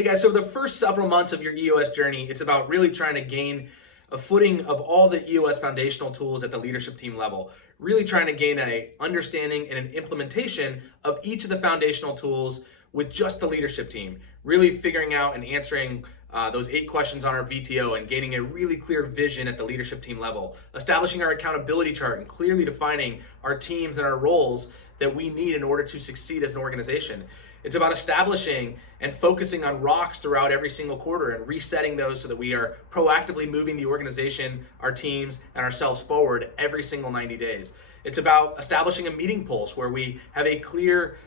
Hey guys, so the first several months of your EOS journey, it's about really trying to gain a footing of all the EOS foundational tools at the leadership team level. Really trying to gain an understanding and an implementation of each of the foundational tools with just the leadership team. Really figuring out and answering those 8 questions on our VTO and gaining a really clear vision at the leadership team level. Establishing our accountability chart and clearly defining our teams and our roles that we need in order to succeed as an organization. It's about establishing and focusing on rocks throughout every single quarter and resetting those so that we are proactively moving the organization, our teams, and ourselves forward every single 90 days. It's about establishing a meeting pulse where we have a clear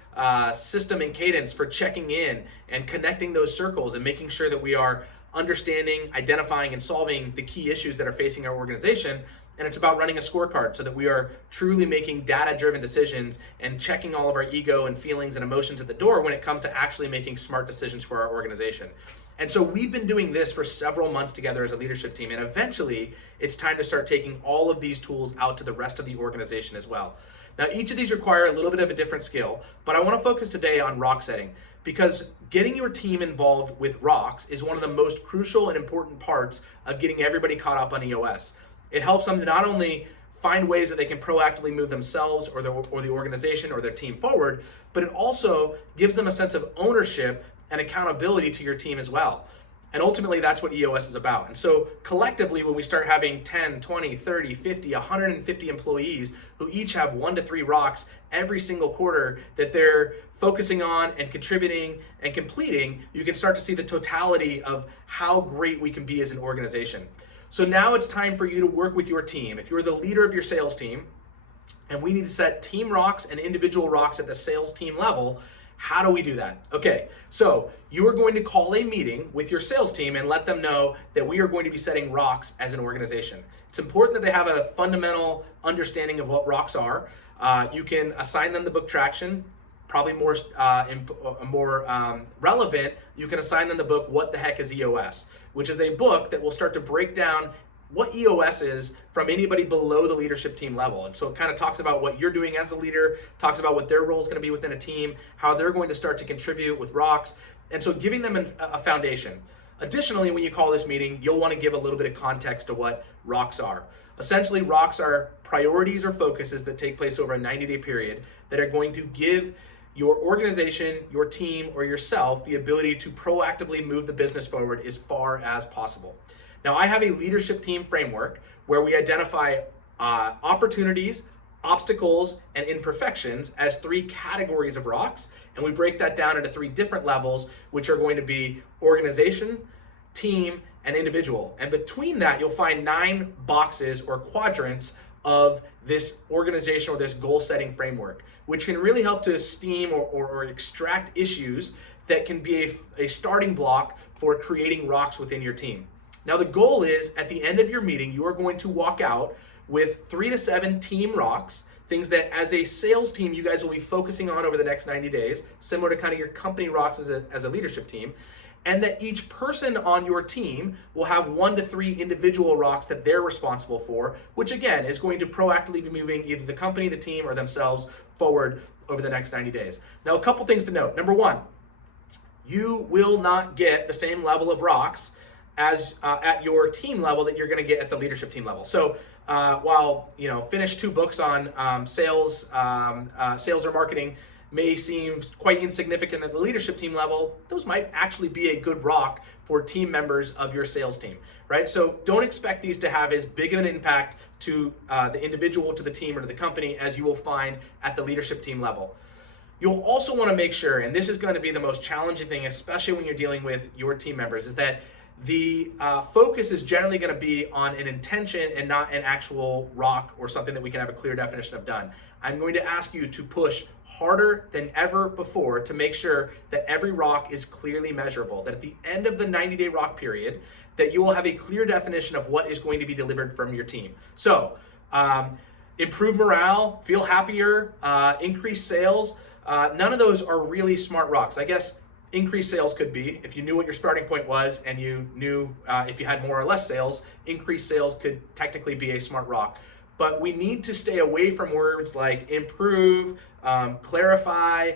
system and cadence for checking in and connecting those circles and making sure that we are understanding, identifying, and solving the key issues that are facing our organization. And it's about running a scorecard so that we are truly making data-driven decisions and checking all of our ego and feelings and emotions at the door when it comes to actually making smart decisions for our organization. And so we've been doing this for several months together as a leadership team, and eventually it's time to start taking all of these tools out to the rest of the organization as well. Now, each of these require a little bit of a different skill, but I want to focus today on rock setting because getting your team involved with rocks is one of the most crucial and important parts of getting everybody caught up on EOS. It helps them to not only find ways that they can proactively move themselves or the organization or their team forward, but it also gives them a sense of ownership and accountability to your team as well. And ultimately, that's what EOS is about. And so collectively, when we start having 10, 20, 30, 50, 150 employees who each have 1 to 3 rocks every single quarter that they're focusing on and contributing and completing, you can start to see the totality of how great we can be as an organization. So now it's time for you to work with your team. If you're the leader of your sales team, and we need to set team rocks and individual rocks at the sales team level, how do we do that? Okay, so you are going to call a meeting with your sales team and let them know that we are going to be setting rocks as an organization. It's important that they have a fundamental understanding of what rocks are. You can assign them the book Traction. Probably more relevant, you can assign them the book What the Heck is EOS, which is a book that will start to break down what EOS is from anybody below the leadership team level. And so it kind of talks about what you're doing as a leader, talks about what their role is going to be within a team, how they're going to start to contribute with rocks, and so giving them a foundation. Additionally, when you call this meeting, you'll want to give a little bit of context to what rocks are. Essentially, rocks are priorities or focuses that take place over a 90-day period that are going to give your organization, your team, or yourself the ability to proactively move the business forward as far as possible. Now, I have a leadership team framework where we identify opportunities, obstacles, and imperfections as 3 categories of rocks, and we break that down into 3 different levels, which are going to be organization, team, and individual. And between that, you'll find 9 boxes or quadrants of this organization or this goal-setting framework, which can really help to esteem or extract issues that can be a starting block for creating rocks within your team. Now, the goal is at the end of your meeting, you are going to walk out with 3 to 7 team rocks, things that as a sales team, you guys will be focusing on over the next 90 days, similar to kind of your company rocks as a leadership team, and that each person on your team will have 1 to 3 individual rocks that they're responsible for, which again is going to proactively be moving either the company, the team, or themselves forward over the next 90 days. Now, a couple things to note. Number 1, you will not get the same level of rocks as at your team level that you're going to get at the leadership team level. So while finish 2 books on sales or marketing may seem quite insignificant at the leadership team level, those might actually be a good rock for team members of your sales team, right? So don't expect these to have as big of an impact to the individual, to the team, or to the company as you will find at the leadership team level. You'll also want to make sure, and this is going to be the most challenging thing, especially when you're dealing with your team members, is that the focus is generally going to be on an intention and not an actual rock or something that we can have a clear definition of done. I'm going to ask you to push harder than ever before to make sure that every rock is clearly measurable, that at the end of the 90-day rock period, that you will have a clear definition of what is going to be delivered from your team. So improve morale, feel happier, increase sales. None of those are really smart rocks. I guess increased sales could be, if you knew what your starting point was and you knew if you had more or less sales, increased sales could technically be a smart rock. but we need to stay away from words like improve, clarify,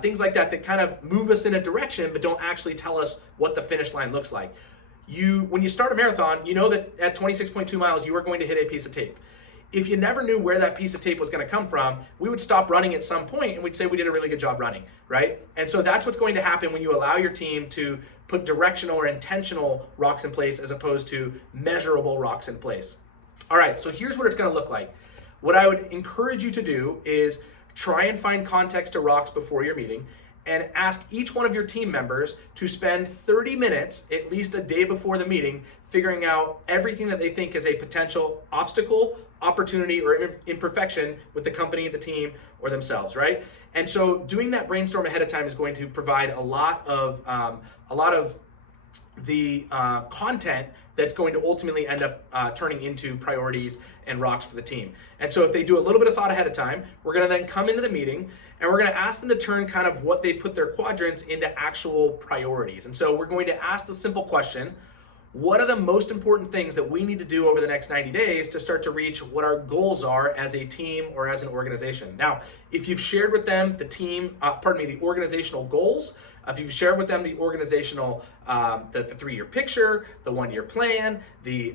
things like that kind of move us in a direction but don't actually tell us what the finish line looks like. When you start a marathon, you know that at 26.2 miles, you are going to hit a piece of tape. If you never knew where that piece of tape was going to come from, we would stop running at some point and we'd say we did a really good job running, right? And so that's what's going to happen when you allow your team to put directional or intentional rocks in place as opposed to measurable rocks in place. All right, so here's what it's going to look like. What I would encourage you to do is try and find context to rocks before your meeting and ask each one of your team members to spend 30 minutes, at least a day before the meeting, figuring out everything that they think is a potential obstacle, opportunity, or imperfection with the company, the team, or themselves, right? And so doing that brainstorm ahead of time is going to provide a lot of the content that's going to ultimately end up turning into priorities and rocks for the team. And so if they do a little bit of thought ahead of time, we're going to then come into the meeting and we're going to ask them to turn kind of what they put their quadrants into actual priorities. And so we're going to ask the simple question, what are the most important things that we need to do over the next 90 days to start to reach what our goals are as a team or as an organization? Now, if you've shared with them the organizational goals, if you've shared with them the organizational, the 3-year picture, the 1-year plan, the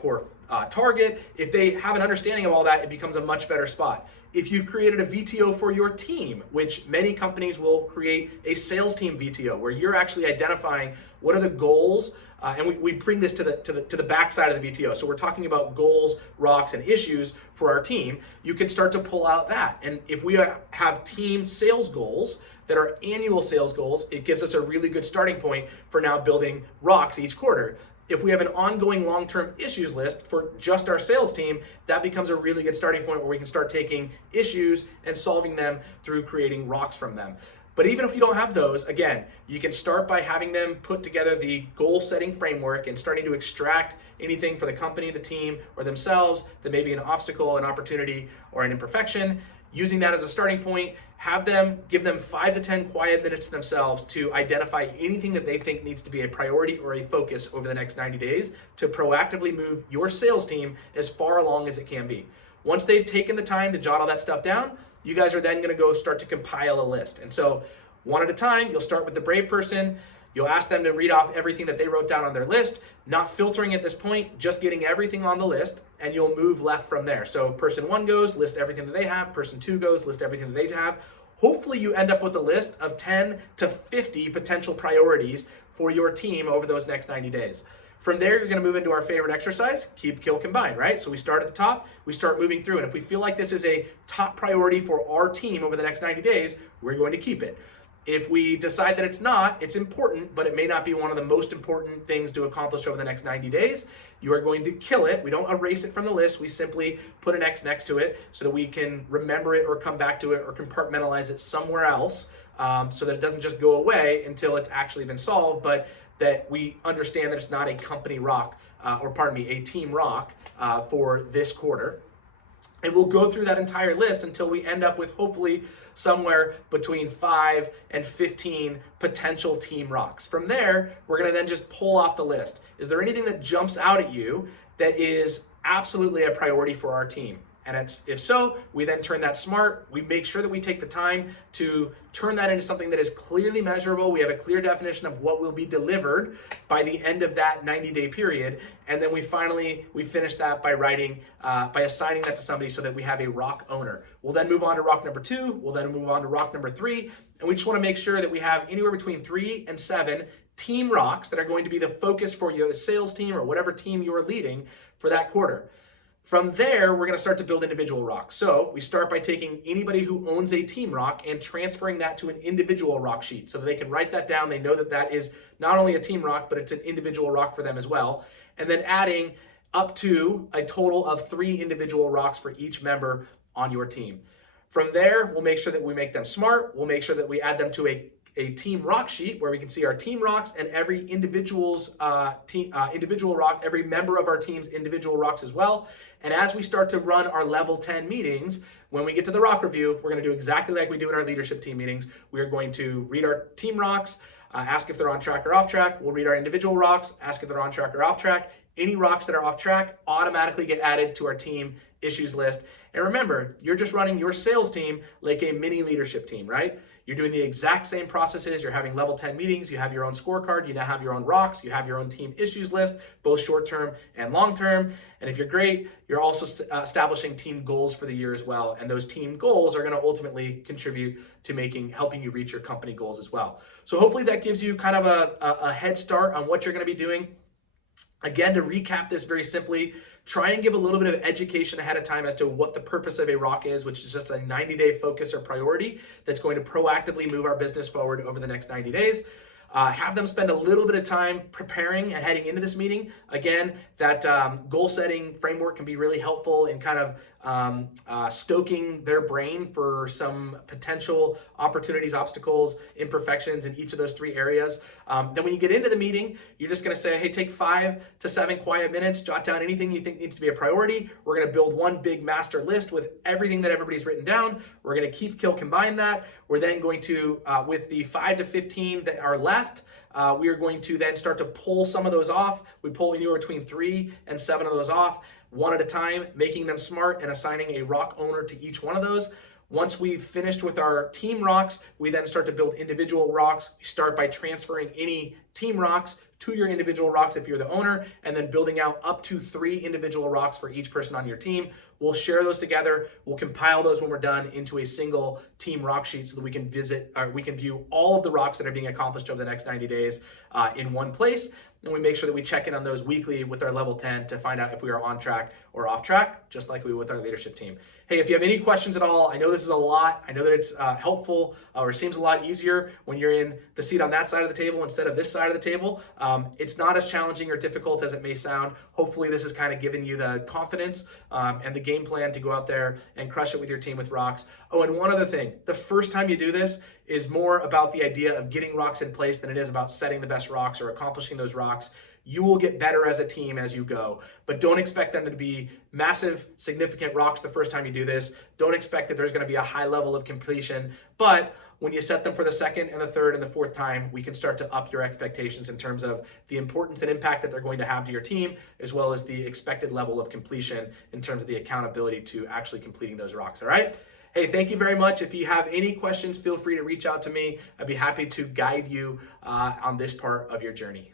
core target, if they have an understanding of all that, it becomes a much better spot. If you've created a VTO for your team, which many companies will create a sales team VTO, where you're actually identifying what are the goals, and we bring this to the backside of the VTO. So we're talking about goals, rocks, and issues for our team. You can start to pull out that. And if we have team sales goals that are annual sales goals, it gives us a really good starting point for now building rocks each quarter. If we have an ongoing long-term issues list for just our sales team, that becomes a really good starting point where we can start taking issues and solving them through creating rocks from them. But even if you don't have those, again, you can start by having them put together the goal-setting framework and starting to extract anything for the company, the team, or themselves that may be an obstacle, an opportunity, or an imperfection. Using that as a starting point, give them 5 to 10 quiet minutes to themselves to identify anything that they think needs to be a priority or a focus over the next 90 days to proactively move your sales team as far along as it can be. Once they've taken the time to jot all that stuff down, you guys are then going to go start to compile a list. And so one at a time, you'll start with the brave person. You'll ask them to read off everything that they wrote down on their list, not filtering at this point, just getting everything on the list, and you'll move left from there. So person 1 goes, list everything that they have. Person 2 goes, list everything that they have. Hopefully you end up with a list of 10 to 50 potential priorities for your team over those next 90 days. From there, you're going to move into our favorite exercise, keep, kill, combine, right? So we start at the top, we start moving through, and if we feel like this is a top priority for our team over the next 90 days, we're going to keep it. If we decide that it's not, it's important, but it may not be one of the most important things to accomplish over the next 90 days, you are going to kill it. We don't erase it from the list. We simply put an X next to it so that we can remember it or come back to it or compartmentalize it somewhere else so that it doesn't just go away until it's actually been solved, but that we understand that it's not a company rock, a team rock for this quarter. And we'll go through that entire list until we end up with hopefully somewhere between 5 and 15 potential team rocks. From there, we're going to then just pull off the list. Is there anything that jumps out at you that is absolutely a priority for our team? And if so, we then turn that smart. We make sure that we take the time to turn that into something that is clearly measurable. We have a clear definition of what will be delivered by the end of that 90-day period. And then we finish that by assigning that to somebody so that we have a rock owner. We'll then move on to rock number 2. We'll then move on to rock number 3. And we just want to make sure that we have anywhere between 3 and 7 team rocks that are going to be the focus for your sales team or whatever team you're leading for that quarter. From there, we're going to start to build individual rocks. So we start by taking anybody who owns a team rock and transferring that to an individual rock sheet so that they can write that down. They know that that is not only a team rock, but it's an individual rock for them as well. And then adding up to a total of 3 individual rocks for each member on your team. From there, we'll make sure that we make them smart. We'll make sure that we add them to a team rock sheet where we can see our team rocks and every individual rock, every member of our team's individual rocks as well. And as we start to run our level 10 meetings, when we get to the rock review, we're going to do exactly like we do in our leadership team meetings. We are going to read our team rocks. ask if they're on track or off track. We'll read our individual rocks, ask if they're on track or off track. Any rocks that are off track automatically get added to our team issues list. And remember, you're just running your sales team like a mini leadership team, right? You're doing the exact same processes. You're having level 10 meetings. You have your own scorecard. You now have your own rocks. You have your own team issues list, both short-term and long-term. And if you're great, you're also establishing team goals for the year as well. And those team goals are going to ultimately contribute to helping you reach your company goals as well. So hopefully that gives you kind of a head start on what you're going to be doing. Again, to recap this very simply, try and give a little bit of education ahead of time as to what the purpose of a rock is, which is just a 90-day focus or priority that's going to proactively move our business forward over the next 90 days. Have them spend a little bit of time preparing and heading into this meeting. Again, that goal setting framework can be really helpful in kind of stoking their brain for some potential opportunities, obstacles, imperfections in each of those three areas. Then when you get into the meeting, you're just going to say, hey, take 5 to 7 quiet minutes, jot down anything you think needs to be a priority. We're going to build one big master list with everything that everybody's written down. We're going to keep, kill, combine that. We're then going to, with the 5 to 15 that are left, we are going to then start to pull some of those off. We pull anywhere between 3 and 7 of those off, one at a time, making them smart and assigning a rock owner to each one of those. Once we've finished with our team rocks, we then start to build individual rocks. We start by transferring any team rocks to your individual rocks if you're the owner, and then building out up to 3 individual rocks for each person on your team. We'll share those together. We'll compile those when we're done into a single team rock sheet so that we can view all of the rocks that are being accomplished over the next 90 days in one place. And we make sure that we check in on those weekly with our level 10 to find out if we are on track or off track, just like we would with our leadership team. Hey, if you have any questions at all, I know this is a lot. I know that it's helpful or seems a lot easier when you're in the seat on that side of the table instead of this side of the table. It's not as challenging or difficult as it may sound. Hopefully this has kind of given you the confidence and the game plan to go out there and crush it with your team with rocks. Oh, and one other thing, the first time you do this is more about the idea of getting rocks in place than it is about setting the best rocks or accomplishing those rocks. You will get better as a team as you go, but don't expect them to be massive, significant rocks the first time you do this. Don't expect that there's going to be a high level of completion, but when you set them for the second and the third and the fourth time, we can start to up your expectations in terms of the importance and impact that they're going to have to your team, as well as the expected level of completion in terms of the accountability to actually completing those rocks, all right? Hey, thank you very much. If you have any questions, feel free to reach out to me. I'd be happy to guide you on this part of your journey.